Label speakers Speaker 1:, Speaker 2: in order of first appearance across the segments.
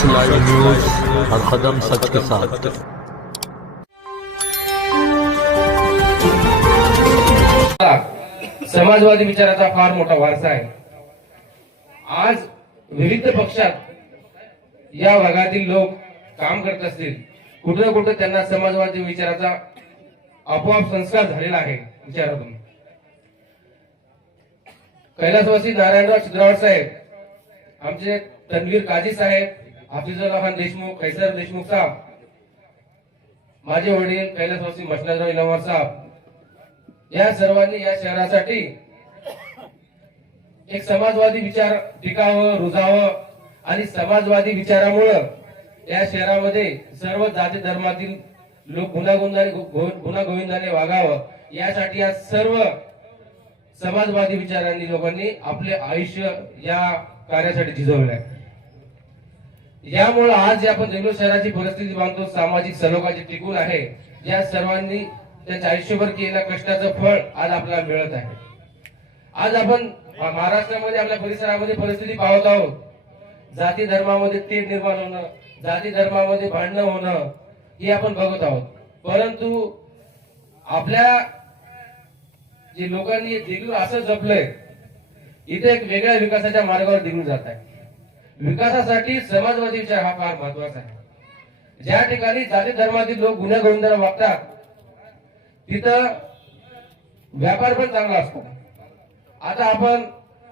Speaker 1: सच live news हर कदम सच के साथ।
Speaker 2: समाजवादी विचाराचा फार मोठा वारसा आहे. आज विविध पक्षात या भागातील लोक काम करत असतील. कुठं ना कुठं त्यांना समाजवादी विचाराचा आपोआप संस्कार झालेला आहे विचारातून. कैलासवासी नारायणराव चिद्रावड साहेब आमचे तन्वीर काजी साहेब हाफिजुल्ला खान देशमुख कैसर देशमुख साहेब माझे वडील कैलासवासी मशनाजराव इनामवार साहेब या सर्वांनी या शहरासाठी एक समाजवादी विचार टिकावं रुजावं आणि समाजवादी विचारामुळं या शहरामध्ये सर्व जाती धर्मातील लोक गुन्हागोविंदाने गुणागोविंदाने वागावं. यासाठी या सर्व समाजवादी विचारांनी लोकांनी आपले आयुष्य या कार्यासाठी झिजवलं आहे. यामुळे आज जे आपण देगलूर शहराची परिस्थिती बांधतो सामाजिक सलोखाची टिकून आहे. या सर्वांनी त्यांच्या आयुष्यभर केलेल्या कष्टाचं फळ आज आपल्याला मिळत आहे. आज आपण महाराष्ट्रामध्ये आपल्या परिसरामध्ये परिस्थिती पाहत आहोत. जाती धर्मामध्ये तेढ निर्माण होणं जाती धर्मामध्ये भांडणं होणं हे आपण बघत आहोत. परंतु आपल्या जे लोकांनी देगलूर असं जपलंय इथे एक वेगळ्या विकासाच्या मार्गावर देगलूर जात आहे. विकासासाठी समाजवादी विचार हा फार महत्त्वाचा आहे. ज्या ठिकाणी जाती धर्मातील लोक गुन्ह्या गोविंदाला वागतात तिथं व्यापार पण चांगला असतो. आता आपण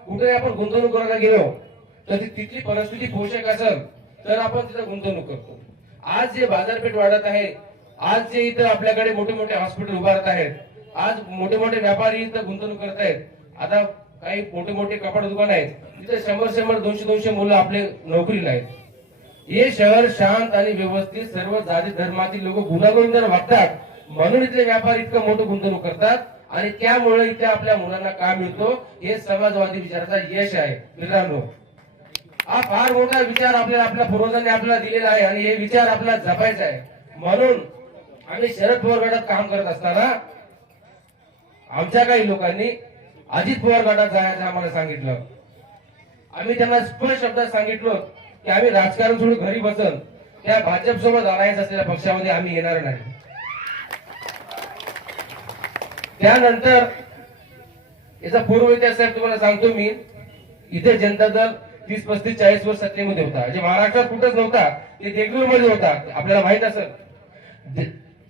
Speaker 2: कुठे आपण गुंतवणूक करायला गेलो तर तिथली परिस्थिती पोषक असेल तर आपण तिथं गुंतवणूक करतो. आज जे बाजारपेठ वाढत आहे आज जे इथं आपल्याकडे मोठे मोठे हॉस्पिटल उभारत आहेत आज मोठे मोठे व्यापारी इथं गुंतवणूक करत आहेत आता काही मोठे मोठे कपड दुकान आहेत. तिथे शंभर शंभर दोनशे दोनशे मुलं आपले नोकरीला आहेत. हे शहर शांत आणि व्यवस्थित सर्व जाती धर्मातील लोक गुन्हागोविंदाने वागतात. म्हणून इथले व्यापारी इतकं मोठं गुंतवणूक करतात आणि त्यामुळे इथे आपल्या मुलांना काम मिळतो. हे समाजवादी विचाराचा यश आहे. मित्रांनो हा फार मोठा विचार आपल्याला आपल्या पूर्वजांनी आपल्याला दिलेला आहे आणि हे विचार आपल्याला जपायचा आहे. म्हणून आम्ही शरद पवार गटात काम करत असताना आमच्या काही लोकांनी अजित पवार गटात जायचं आम्हाला सांगितलं. आम्ही त्यांना स्पष्ट शब्दात सांगितलं की आम्ही राजकारण सोडून घरी बसल त्या भाजप सोबत अलायन्स असलेल्या पक्षामध्ये आम्ही येणार नाही. त्यानंतर याचा पूर्व इतिहास साहेब तुम्हाला सांगतो मी इथे जनता दल तीस पस्तीस चाळीस वर्ष सत्तेमध्ये होता. जे महाराष्ट्रात कुठंच नव्हता ते देगलूरमध्ये होता. आपल्याला माहीत असेल.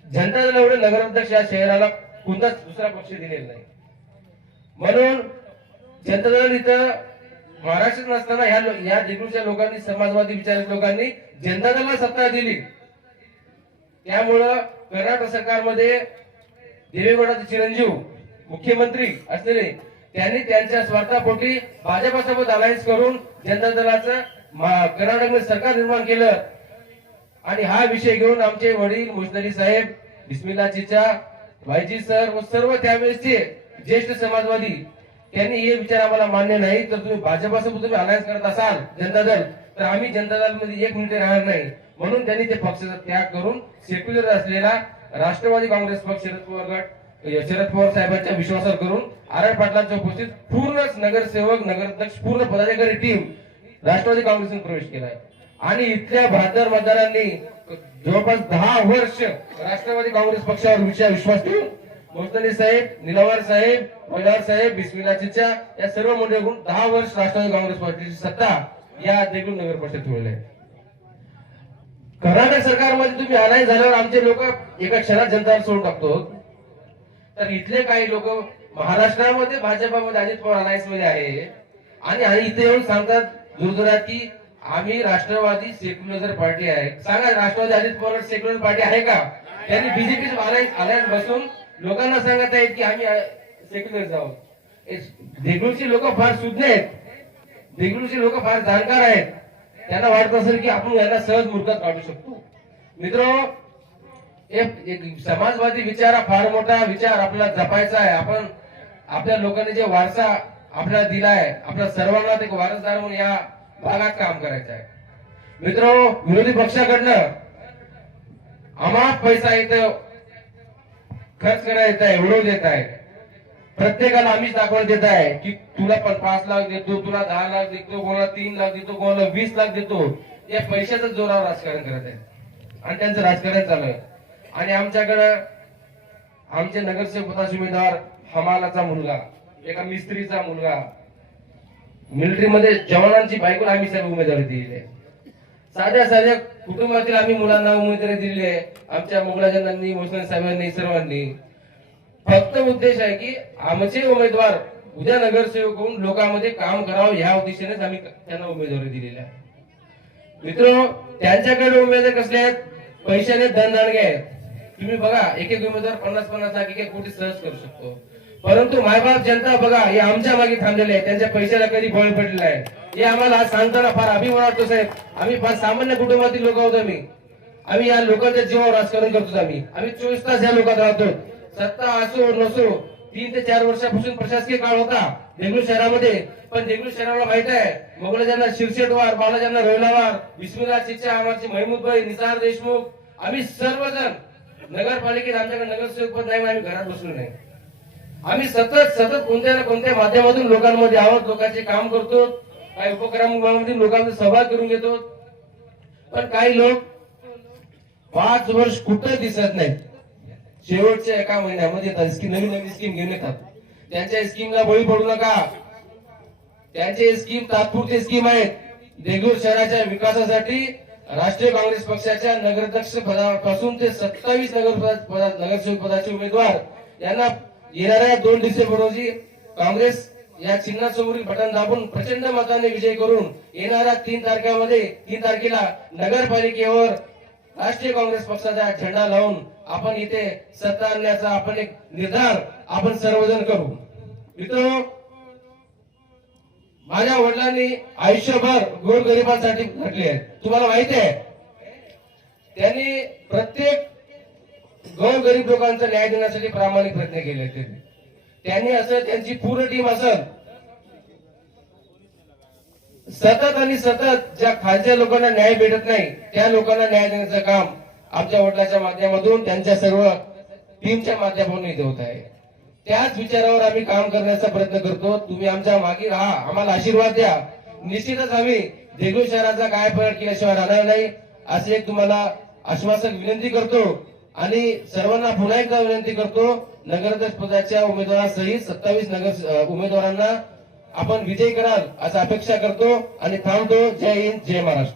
Speaker 2: जनता दल एवढे नगराध्यक्ष या शहराला कोणताच दुसरा पक्ष दिलेला नाही. म्हणून जनतादल इथं महाराष्ट्रात नसताना ह्या लो- या देगलूरच्या लोकांनी समाजवादी विचाराच्या लोकांनी जनता दलाला सत्ता दिली. त्यामुळं कर्नाटक सरकारमध्ये देवेगौडाचे चिरंजीव मुख्यमंत्री असलेले त्यांनी त्यांच्या स्वार्थापोटी भाजपासोबत अलायन्स करून जनता दलाचं मा- कर्नाटकमध्ये सरकार निर्माण केलं. आणि हा विषय घेऊन आमचे वडील मुशनरी साहेब बिस्मिल्ला चिचा भाईजी सर व सर्व त्यावेळेसचे ज्येष्ठ समाजवादी त्यांनी हे विचार आम्हाला मान्य नाही तर तुम्ही भाजपासोबत तुम्ही अलायन्स करत असाल जनता दल तर आम्ही जनता दलमध्ये एक मिनिट राहणार नाही. म्हणून त्यांनी ते पक्षाचा त्याग करून सेक्युलर असलेला राष्ट्रवादी काँग्रेस पक्ष शरद पवार गट शरद पवार साहेबांच्या विश्वासावर करून आरड पाटलांच्या उपस्थित पूर्णच नगरसेवक नगराध्यक्ष पूर्ण पदाधिकारी टीम राष्ट्रवादी काँग्रेसने प्रवेश केलाय. आणि इथल्या भादर मतदारांनी जवळपास दहा वर्ष राष्ट्रवादी काँग्रेस पक्षावर विषय विश्वास ठेवून मुस्तली साहेब निलावार साहेब वैलावर साहेब बिस्मिलाचीच्या या सर्व मंडळीकडून दहा वर्ष राष्ट्रवादी काँग्रेस पार्टीची सत्ता या देखील नगर परिषद ठेवली आहे. कर्नाटक सरकारमध्ये तुम्ही अनाय झाल्यावर आमचे लोक एका क्षणात जनताला सोडून टाकतो. तर इथले काही लोक महाराष्ट्रामध्ये भाजपामध्ये अजित पवार अलायन्समध्ये आहे. आणि आणि इथे येऊन सांगतात दुर्दरात की आम्ही राष्ट्रवादी सेक्युलर पार्टी आहे. सांगा राष्ट्रवादी अजित पवार सेक्युलर पार्टी आहे का? त्यांनी बीजेपी अलायन्स बसून लोकांना सांगत आहेत की आम्ही सेक्युलर जाऊ देगलूरची लोक फार सुज्ञ आहेत. देगलूरचे लोक फार जाणकार आहेत. त्यांना वाटत असेल की आपण यांना सहज मुर्गात काढू शकतो. मित्र एक समाजवादी विचार हा फार मोठा विचार आपला जपायचा आहे. आपण आपल्या लोकांनी जे वारसा आपल्याला दिला आहे आपल्या सर्वांना एक वारसदार म्हणून या भागात काम करायचं आहे. मित्र विरोधी पक्षाकडनं आम्हा पैसा इथं खर्च करायचा आहे एवढं देत आहे. प्रत्येकाला आम्हीच दाखवून देत आहे की तुला पण पाच लाख देतो तुला दहा लाख देतो कोणाला तीन लाख देतो कोणाला वीस लाख देतो. या पैशाचं जोरावर राजकारण करत आहे. आणि त्यांचं राजकारण चालू आहे. आणि आमच्याकडं आमचे नगरसेवक होता उमेदवार हमालाचा मुलगा एका मिस्त्रीचा मुलगा. मिलिटरीमध्ये जवानांची बायको आम्ही सर्व उमेदवारी दिलेली आहे. साध्या साध्या कुटुंबातील आम्ही मुलांना उमेदवारी दिलेली आहे. आमच्या मुघलाजनांनी मोसने साहेबांनी सर्वांनी. फक्त उद्देश आहे की आमचे उमेदवार उद्या नगरसेवक होऊन लोकांमध्ये काम करावं ह्या उद्देशानेच आम्ही त्यांना उमेदवारी दिलेली आहे. मित्र त्यांच्याकडे उमेदवार कसले आहेत? पैशाने धनदानगे आहेत. तुम्ही बघा एक एक उमेदवार पन्नास पन्नास लाख एक एक कोटी सहज करू शकतो. परंतु मायबाप जनता बघा हे आमच्या मागे थांबलेले आहे त्यांच्या पैशाला कधी बळ पडलेला आहे? हे आम्हाला आज सांगताना फार अभिमान वाटतो साहेब. आम्ही फार सामान्य कुटुंबातील लोक आहोत आम्ही. आम्ही या लोकांच्या जीवावर राजकारण करतो आम्ही. आम्ही चोवीस तास या लोकात राहतो. सत्ता असो नसो तीन ते चार वर्षापासून प्रशासकीय काळ होता देगलूर शहरामध्ये. पण देगलूर शहराला माहीत आहे मोगलाजांना शिरशेटवार बालाजांना रोहिलावार विस्मिला शिक्षा आमचे महमूदभाई निसार देशमुख. आम्ही सर्वजण नगरपालिकेत आमच्याकडे नगरसेवक पद नाही आम्ही घरात बसलो नाही. आम्ही सतत सतत कोणत्या ना कोणत्या माध्यमातून लोकांमध्ये आहोत लोकांचे काम करतो काही उपक्रमांमध्ये लोकांचा सहभाग करून घेतो. पण काही लोक पाच वर्ष कुठं दिसत नाहीत. शेवटच्या एका महिन्यामध्ये येतात स्कीम नवीन नवीन स्कीम घेऊन येतात. त्यांच्या स्कीमला बळी पडू नका. त्यांचे स्कीम तात्पुरते स्कीम आहेत. देगलूर शहराच्या विकासासाठी राष्ट्रीय काँग्रेस पक्षाच्या नगराध्यक्ष पदापासून ते सत्तावीस नगर पदा- नगरसेवक पदाचे उमेदवार यांना येणाऱ्या दोन डिसेंबर रोजी काँग्रेस या चिन्हासमोरील बटन दाबून प्रचंड मताने विजय करून येणाऱ्या तीन तारखेमध्ये तीन तारखेला नगरपालिकेवर राष्ट्रीय काँग्रेस पक्षाचा झेंडा लावून आपण इथे सत्ता आणण्याचा आपण एक निर्धार आपण सर्वजण करू. मित्रांनो माझ्या वडिलांनी आयुष्यभर गोरगरिबांसाठी घडले आहेत. तुम्हाला माहिती आहे त्यांनी प्रत्येक गोरगरीब लोकांचा न्याय देण्यासाठी प्रामाणिक प्रयत्न केले त्यांनी. त्यांनी असं त्यांची पूर्ण टीम असेल सतत आणि सतत ज्या खालच्या लोकांना न्याय भेटत नाही त्या लोकांना न्याय देण्याचं काम आमच्या वडिलाच्या माध्यमातून त्यांच्या सर्व टीमच्या माध्यमातून इथे होत आहे. त्याच विचारावर आम्ही काम करण्याचा प्रयत्न करतो. तुम्ही आमच्या मागे राहा. आम्हाला आशीर्वाद द्या. निश्चितच आम्ही देगलूर शहराचा काय परिणाम केल्याशिवाय राहणार नाही असे एक तुम्हाला आश्वासक विनंती करतो. आणि सर्वांना पुन्हा एकदा विनंती करतो नगराध्यक्ष पदाच्या उमेदवारासहित सत्तावीस नगर उमेदवारांना आपण विजयी कराल असं अपेक्षा करतो आणि थांबतो जय हिंद जय महाराष्ट्र.